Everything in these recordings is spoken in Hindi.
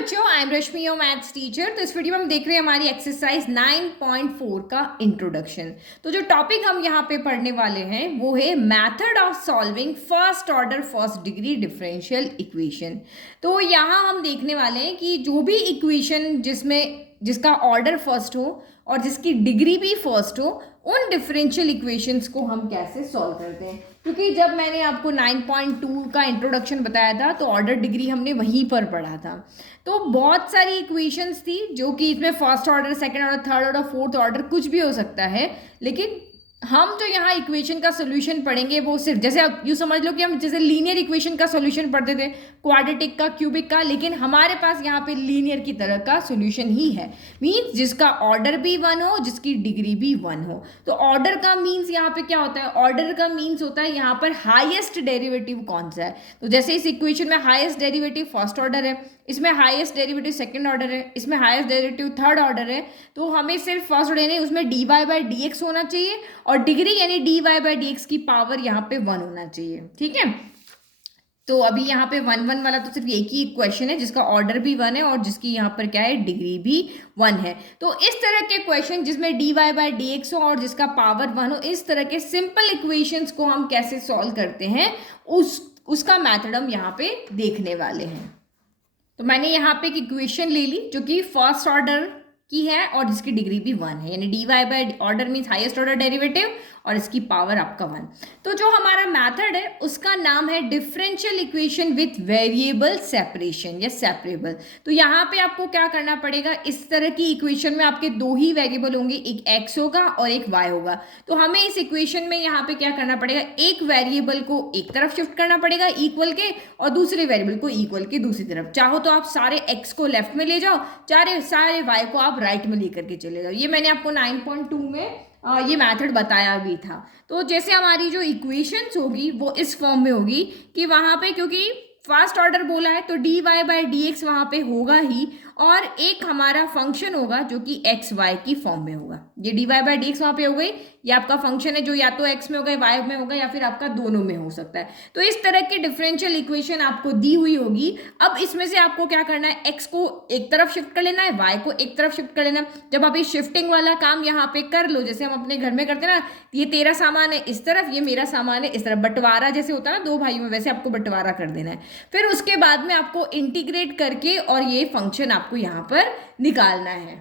बच्चों, I am Rashmi your maths teacher. तो इस वीडियो में हम देख रहे हैं हमारी एक्सरसाइज 9.4 का इंट्रोडक्शन। तो जो टॉपिक हम यहाँ पे पढ़ने वाले हैं वो है method of solving first order first degree differential equation. तो यहाँ हम देखने वाले हैं कि जो भी इक्वेशन जिसका ऑर्डर फर्स्ट हो और जिसकी डिग्री भी फर्स्ट हो, उन डिफरेंशियल इक्वेशंस को हम कैसे सॉल्व करते हैं। क्योंकि जब मैंने आपको 9.2 का इंट्रोडक्शन बताया था तो ऑर्डर डिग्री हमने वहीं पर पढ़ा था। तो बहुत सारी इक्वेशंस थी जो कि इसमें first order, second order, third order, fourth order कुछ भी हो सकता है। लेकिन हम जो यहाँ इक्वेशन का सोल्यूशन पढ़ेंगे वो सिर्फ, जैसे आप यूँ समझ लो कि हम जैसे लीनियर इक्वेशन का सोल्यूशन पढ़ते थे, क्वाड्रेटिक का, क्यूबिक का, लेकिन हमारे पास यहाँ पे लीनियर की तरह का सोल्यूशन ही है। मीन्स जिसका ऑर्डर भी वन हो, जिसकी डिग्री भी वन हो। तो ऑर्डर का मीन्स यहाँ पे क्या होता है? ऑर्डर का मीन्स होता है यहाँ पर हाईएस्ट डेरिवेटिव कौन सा है। तो जैसे इस इक्वेशन में हाईएस्ट डेरिवेटिव फर्स्ट ऑर्डर है, इसमें हाईएस्ट डेरिवेटिव सेकंड ऑर्डर है, इसमें हाईएस्ट डेरिवेटिव थर्ड ऑर्डर है। तो हमें सिर्फ फर्स्ट ऑर्डर नहीं, उसमें d y by d x होना चाहिए और डिग्री यानी d y by d x की पावर यहाँ पे वन होना चाहिए। ठीक है, तो अभी यहाँ पे वन वन वाला तो सिर्फ एक ही क्वेश्चन है जिसका ऑर्डर भी वन है और जिसकी यहाँ पर क्या है, डिग्री भी वन है। तो इस तरह के क्वेश्चन जिसमें d y by d x हो और जिसका पावर वन हो, इस तरह के सिंपल इक्वेशंस को हम कैसे सॉल्व करते हैं, उसका मैथड हम यहाँ पे देखने वाले हैं। तो मैंने यहाँ पे एक इक्वेशन ले ली जो कि फर्स्ट ऑर्डर की है और जिसकी डिग्री भी वन है, यानी d y by order means highest order derivative और इसकी पावर आपका वन। तो जो हमारा मेथड है उसका नाम है differential equation with variable separation या सेपरेबल। तो यहाँ पे आपको क्या करना पड़ेगा, इस तरह की इक्वेशन में आपके दो ही वेरिएबल होंगे, एक एक्स होगा और एक वाई होगा। तो हमें इस इक्वेशन में यहाँ पे क्या करना पड़ेगा, एक वेरिएबल को एक तरफ शिफ्ट करना पड़ेगा इक्वल के और दूसरे वेरिएबल को इक्वल के दूसरी तरफ। चाहो तो आप सारे एक्स को लेफ्ट में ले जाओ, सारे वाई को आप राइट में लेकर के चले जाओ। ये मैंने आपको 9.2 में ये मेथड बताया भी था। तो जैसे हमारी जो इक्वेशंस होगी वो इस फॉर्म में होगी कि वहाँ पे क्योंकि फर्स्ट ऑर्डर बोला है तो d y by d x वहाँ पे होगा ही और एक हमारा फंक्शन होगा जो कि एक्स वाई की फॉर्म में होगा। ये d y by d x वहाँ पे हो गई, ये आपका फंक्शन है जो या तो एक्स में होगा, वाई में होगा या फिर आपका दोनों में हो सकता है। तो इस तरह की डिफरेंशियल इक्वेशन आपको दी हुई होगी। अब इसमें से आपको क्या करना है, एक्स को एक तरफ शिफ्ट कर लेना है, वाई को एक तरफ शिफ्ट कर लेना है। जब आप ये शिफ्टिंग वाला काम यहाँ पे कर लो, जैसे हम अपने घर में करते हैं ना, ये तेरा सामान है इस तरफ, ये मेरा सामान है इस तरफ, बंटवारा जैसे होता है ना दो भाइयों में, वैसे आपको बंटवारा कर देना है। फिर उसके बाद में आपको इंटीग्रेट करके और ये फंक्शन आपको यहाँ पर निकालना है।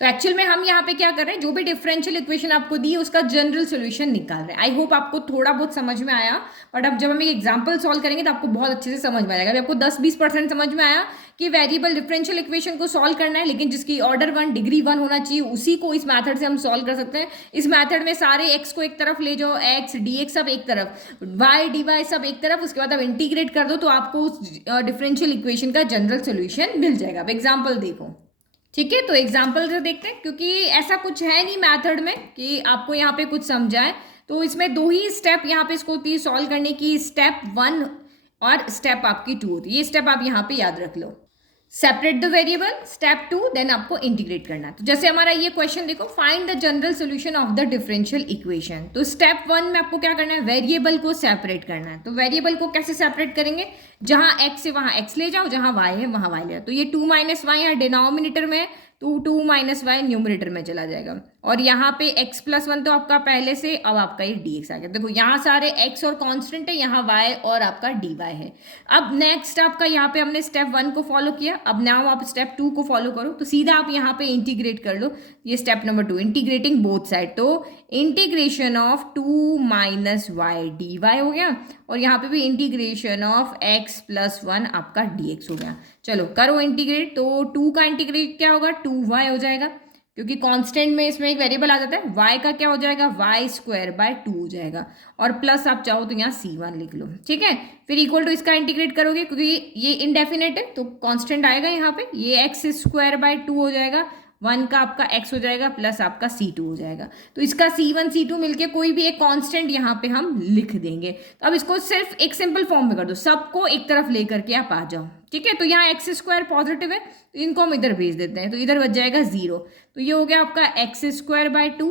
तो एक्चुअल में हम यहाँ पे क्या कर रहे हैं, जो भी डिफरेंशियल इक्वेशन आपको दी है उसका जनरल सॉल्यूशन निकाल रहे हैं। आई होप आपको थोड़ा बहुत समझ में आया, बट अब जब हम एक एग्जांपल सॉल्व करेंगे तो आपको बहुत अच्छे से समझ में आएगा। अभी आपको 10-20% समझ में आया कि वेरिएबल डिफरेंशियल इक्वेशन को सॉल्व करना है, लेकिन जिसकी ऑर्डर वन, डिग्री वन होना चाहिए, उसी को इस मैथड से हम सॉल्व कर सकते हैं। इस मैथड में सारे एक्स को एक तरफ ले जाओ, एक्स डी एक्स सब एक तरफ, वाई डी वाई सब एक तरफ, उसके बाद आप इंटीग्रेट कर दो तो आपको उस डिफरेंशियल इक्वेशन का जनरल सोल्यूशन मिल जाएगा। अब एग्जाम्पल देखो, ठीक है। तो एग्जाम्पल से देखते हैं, क्योंकि ऐसा कुछ है नहीं मैथड में कि आपको यहाँ पे कुछ समझाए। तो इसमें दो ही स्टेप यहाँ पे इसको होती है सॉल्व करने की, स्टेप 1 और स्टेप आपकी 2 होती है। ये स्टेप आप यहाँ पे याद रख लो, separate the variable, step 2 then आपको इंटीग्रेट करना है। तो जैसे हमारा ये क्वेश्चन देखो, find the general solution of the differential equation. तो स्टेप 1 में आपको क्या करना है, वेरिएबल को सेपरेट करना है। तो वेरिएबल को कैसे सेपरेट करेंगे, जहां एक्स है वहां एक्स ले जाओ, जहां वाई है वहां वाई ले जाओ। तो ये 2 माइनस वाई यहाँ डिनोमिनेटर में, तो 2 माइनस वाई न्यूमरेटर में चला जाएगा और यहाँ पे x प्लस 1 तो आपका पहले से, अब आपका ये dx आ गया। देखो यहाँ सारे x और कांस्टेंट है, यहाँ y और आपका dy है। अब नेक्स्ट आपका यहाँ पे हमने स्टेप 1 को फॉलो किया, अब नाउ आप स्टेप 2 को फॉलो करो। तो सीधा आप यहाँ पे इंटीग्रेट कर लो, ये step number 2, integrating both side. तो integration of 2 minus y d y हो गया और यहाँ पे भी इंटीग्रेशन ऑफ x प्लस 1 आपका dx हो गया। चलो करो इंटीग्रेट। तो 2 का इंटीग्रेट क्या होगा, 2y हो जाएगा, क्योंकि कांस्टेंट में इसमें एक वेरिएबल आ जाता है। y का क्या हो जाएगा, y स्क्वायर बाय 2 हो जाएगा और प्लस आप चाहो तो यहाँ c1 लिख लो। ठीक है, फिर इक्वल टू इसका इंटीग्रेट करोगे, क्योंकि ये इनडेफिनेट है तो कांस्टेंट आएगा यहाँ पे, ये x स्क्वायर बाय 2 हो जाएगा, 1 का आपका x हो जाएगा प्लस आपका c2 हो जाएगा। तो इसका c1 c2 मिलके कोई भी एक कांस्टेंट यहाँ पे हम लिख देंगे। तो अब इसको सिर्फ एक सिंपल फॉर्म में कर दो, सबको एक तरफ लेकर के आप आ जाओ। ठीक है, तो यहाँ एक्स स्क्वायर पॉजिटिव है तो इनको हम इधर भेज देते हैं, तो इधर बच जाएगा 0। तो ये हो गया आपका x square by 2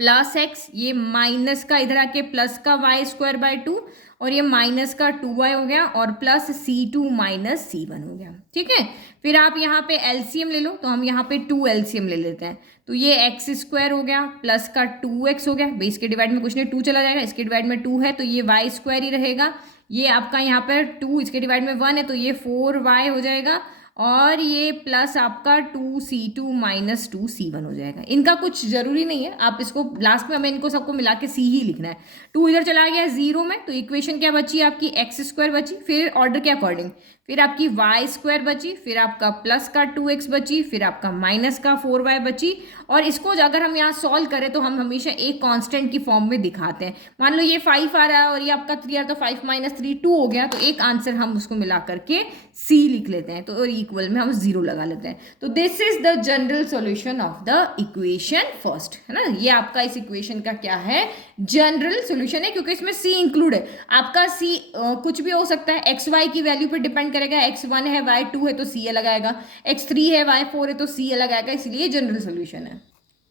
plus x, ये माइनस का इधर आके प्लस का वाई स्क्वायर बाय 2 और ये माइनस का 2y हो गया और प्लस C2 माइनस C1 हो गया। ठीक है, फिर आप यहाँ पे एलसीएम ले लो, तो हम यहाँ पे 2 एलसीएम ले लेते हैं। तो ये एक्स स्क्वायर हो गया प्लस का 2x हो गया, भाई इसके डिवाइड में कुछ नहीं 2 चला जाएगा, इसके डिवाइड में 2 है तो ये वाई स्क्वायर ही रहेगा। ये आपका यहाँ पर 2 इसके डिवाइड में 1 है तो ये 4y हो जाएगा और ये प्लस आपका 2C2 माइनस 2C1 हो जाएगा। इनका कुछ जरूरी नहीं है, आप इसको लास्ट में हमें इनको सबको मिला के C ही लिखना है। 2 इधर चला गया 0 में, तो इक्वेशन क्या बची आपकी एक्स स्क्वायर बची, फिर ऑर्डर के अकॉर्डिंग, फिर आपकी वाई स्क्वायर बची, फिर आपका प्लस का 2x बची, फिर आपका माइनस का 4y बची। और इसको अगर हम यहाँ सॉल्व करें तो हम हमेशा एक कांस्टेंट की फॉर्म में दिखाते हैं। मान लो ये 5 आ रहा है और ये आपका 3 आ रहा है, तो 5 माइनस 3 2 हो गया, तो एक आंसर हम उसको मिला करके C लिख लेते हैं, तो और इक्वल में हम 0 लगा लेते हैं। तो this is the general solution of the equation first, है ना। ये आपका इस इक्वेशन का क्या है, जनरल सॉल्यूशन है, क्योंकि इसमें C इंक्लूड है। आपका C कुछ भी हो सकता है, एक्स वाई की वैल्यू पर डिपेंड करेगा, x1 है y2 है तो C अलग आएगा, x3 है y4 है तो C अलग आएगा, इसलिए जनरल सॉल्यूशन है।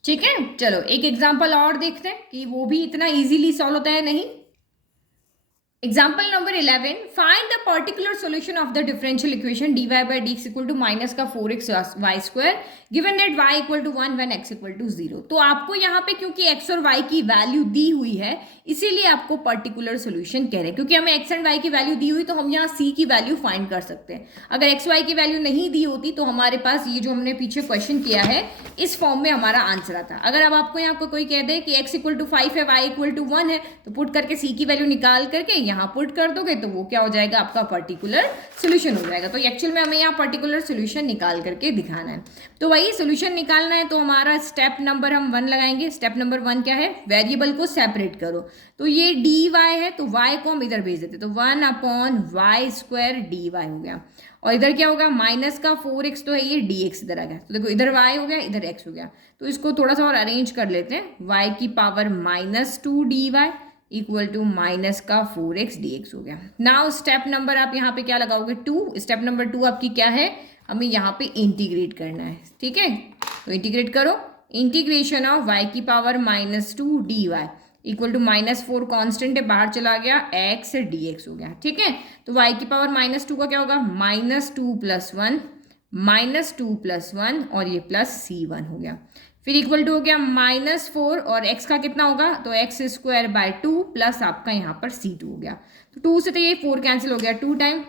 ठीक है, चलो एक एग्जांपल और देखते हैं कि वो भी इतना इजीली सॉल्व होता है नहीं। Example number 11, find the particular solution of the differential equation dy by dx equal to minus का 4x y square given that y equal to 1 when x equal to 0। तो आपको यहाँ पे क्योंकि x और y की वैल्यू दी हुई है इसीलिए आपको पर्टिकुलर सोल्यूशन कह रहे हैं, क्योंकि हमें x एंड y की वैल्यू दी हुई तो हम यहाँ c की वैल्यू फाइंड कर सकते हैं। अगर x y की वैल्यू नहीं दी होती तो हमारे पास ये जो हमने पीछे क्वेश्चन किया है इस फॉर्म में हमारा आंसर आता। अगर अब आपको यहाँ कोई कह दे कि x इक्वल टू 5 है y इक्वल टू 1 है, तो पुट करके c की वैल्यू निकाल करके यहाँ पुट कर दोगे तो वो क्या हो जाएगा, आपका पर्टिकुलर सोल्यूशन हो जाएगा। तो एक्चुअल में हमें यहाँ पर्टिकुलर सोल्यूशन निकाल करके दिखाना है। तो वही सोल्यूशन निकालना है तो हमारा स्टेप नंबर हम 1 लगाएंगे। स्टेप नंबर 1 क्या है, वेरिएबल को सेपरेट करो। तो ये dy है तो y को हम इधर भेज देते, तो 1 अपॉन वाई स्क्वायर dy हो गया। और इधर क्या होगा, माइनस का 4x तो है ये dx इधर आ गया। तो देखो इधर y हो गया इधर x हो गया, तो इसको थोड़ा सा और अरेंज कर लेते हैं। y की power -2 dy equal to minus का 4x dx हो गया। नाउ स्टेप नंबर आप यहाँ पे क्या लगाओगे 2। स्टेप नंबर 2 आपकी क्या है, हमें यहाँ पे इंटीग्रेट करना है। ठीक है, तो इंटीग्रेट करो, इंटीग्रेशन ऑफ y की power -2 dy equal to -4 constant है बाहर चला गया x dx हो गया। ठीक है, तो y की पावर -2 का क्या होगा, -2 + 1 -2 + 1 और ये प्लस c1 हो गया। फिर इक्वल टू हो गया -4 और x का कितना होगा, तो x²/2 प्लस आपका यहाँ पर c2 हो गया। तो 2 से तो ये 4 कैंसिल हो गया, 2 टाइम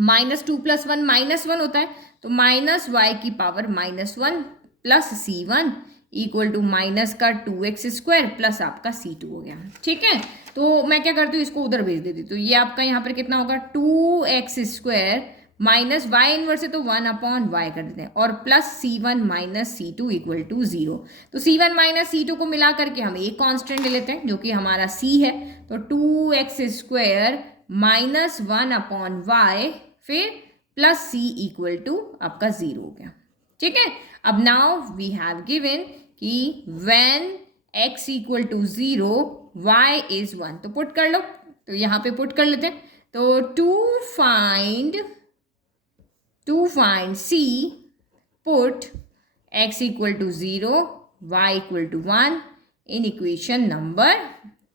-2 + 1 -1 होता है, तो -y की power -1 plus c1 equal to minus का 2x² प्लस आपका c2 हो गया। ठीक है, तो मैं क्या करती हूँ इसको उधर भेज देती हूँ। तो ये आपका यहाँ पर कितना होगा 2x² माइनस वाई इनवर्स है तो 1 अपॉन वाई कर देते हैं और plus c1 minus c2 equal to 0। तो c1 माइनस c2 को मिला करके हम एक कांस्टेंट ले लेते हैं जो कि हमारा c है। तो 2x² माइनस 1 अपॉन वाई फिर प्लस c इक्वल टू आपका 0 हो गया। ठीक है, अब नाउ वी हैव गिवन कि when x equal to 0 y is 1, तो पुट कर लो। तो यहाँ पे पुट कर लेते हैं। तो to find c put x equal to 0 y equal to 1 in equation number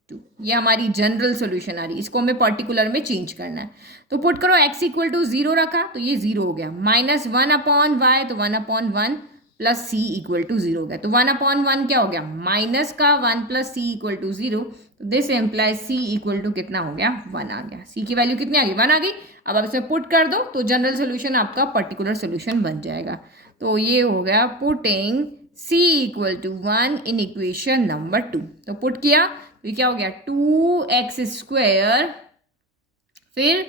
2। ये हमारी जनरल सॉल्यूशन आ रही, इसको हमें पर्टिकुलर में चेंज करना है। तो पुट करो x इक्वल टू 0 रखा तो ये 0 हो गया, -1 अपॉन वाई तो 1 upon 1 plus c equal to 0 हो गया। तो 1 अपॉन 1 क्या हो गया, माइनस का 1 प्लस c इक्वल टू 0। तो this implies c equal to कितना हो गया, 1 आ गया। c की वैल्यू कितनी आ गई, 1 आ गई। अब आप इसमें पुट कर दो तो जनरल सोल्यूशन आपका पर्टिकुलर सोल्यूशन बन जाएगा। तो ये हो गया putting c equal to 1 in equation number 2। तो पुट किया तो ये क्या हो गया 2x² फिर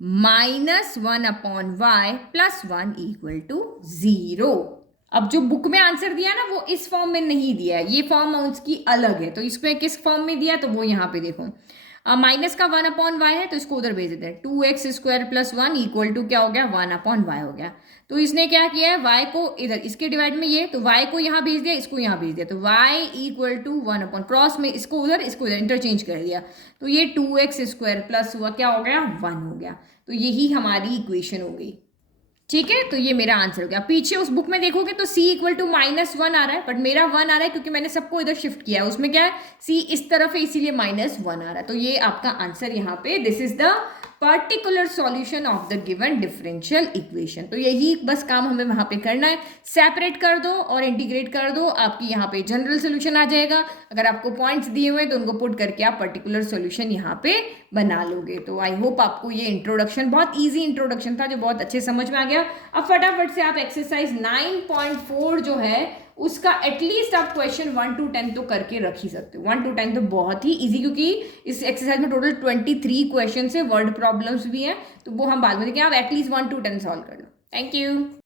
-1 upon y plus 1 equal to 0। अब जो बुक में आंसर दिया ना वो इस फॉर्म में नहीं दिया है, ये फॉर्म उसकी अलग है। तो इसमें किस फॉर्म में दिया, तो वो यहाँ पे देखो माइनस का 1 अपॉन वाई है तो इसको उधर भेज देते हैं। 2x² प्लस 1 इक्वल टू क्या हो गया 1 अपॉन वाई हो गया। तो इसने क्या किया है, y को इधर इसके डिवाइड में ये, तो y को यहाँ भेज दिया इसको यहाँ भेज दिया। तो y equal to 1 upon cross में इसको उधर इंटरचेंज कर दिया। तो ये 2x² प्लस हुआ क्या हो गया 1 हो गया। तो यही हमारी इक्वेशन हो गई। ठीक है, तो ये मेरा आंसर हो गया। पीछे उस बुक में देखोगे तो c इक्वल टू -1 आ रहा है, बट मेरा 1 आ रहा है क्योंकि मैंने सबको इधर शिफ्ट किया है। उसमें क्या है, c इस तरफ है इसीलिए -1 आ रहा है। तो ये आपका आंसर यहाँ पे, this is the particular solution of the given differential equation. तो यही बस काम हमें वहां पे करना है, सेपरेट कर दो और इंटीग्रेट कर दो, आपकी यहाँ पे जनरल सोल्यूशन आ जाएगा। अगर आपको पॉइंट्स दिए हुए तो उनको पुट करके आप पर्टिकुलर सोल्यूशन यहाँ पे बना लोगे। तो आई होप आपको ये इंट्रोडक्शन, बहुत ईजी इंट्रोडक्शन था जो बहुत अच्छे समझ में आ गया। अब फटाफट से आप एक्सरसाइज 9.4 जो है उसका एटलीस्ट आप क्वेश्चन 1 to 10 तो करके रख ही सकते हो। 1 to 10 तो बहुत ही इजी, क्योंकि इस एक्सरसाइज में टोटल 23 क्वेश्चन है, वर्ड प्रॉब्लम्स भी हैं, तो वो हम बाद में देखें। आप एटलीस्ट 1 to 10 सॉल्व कर लो। Thank you.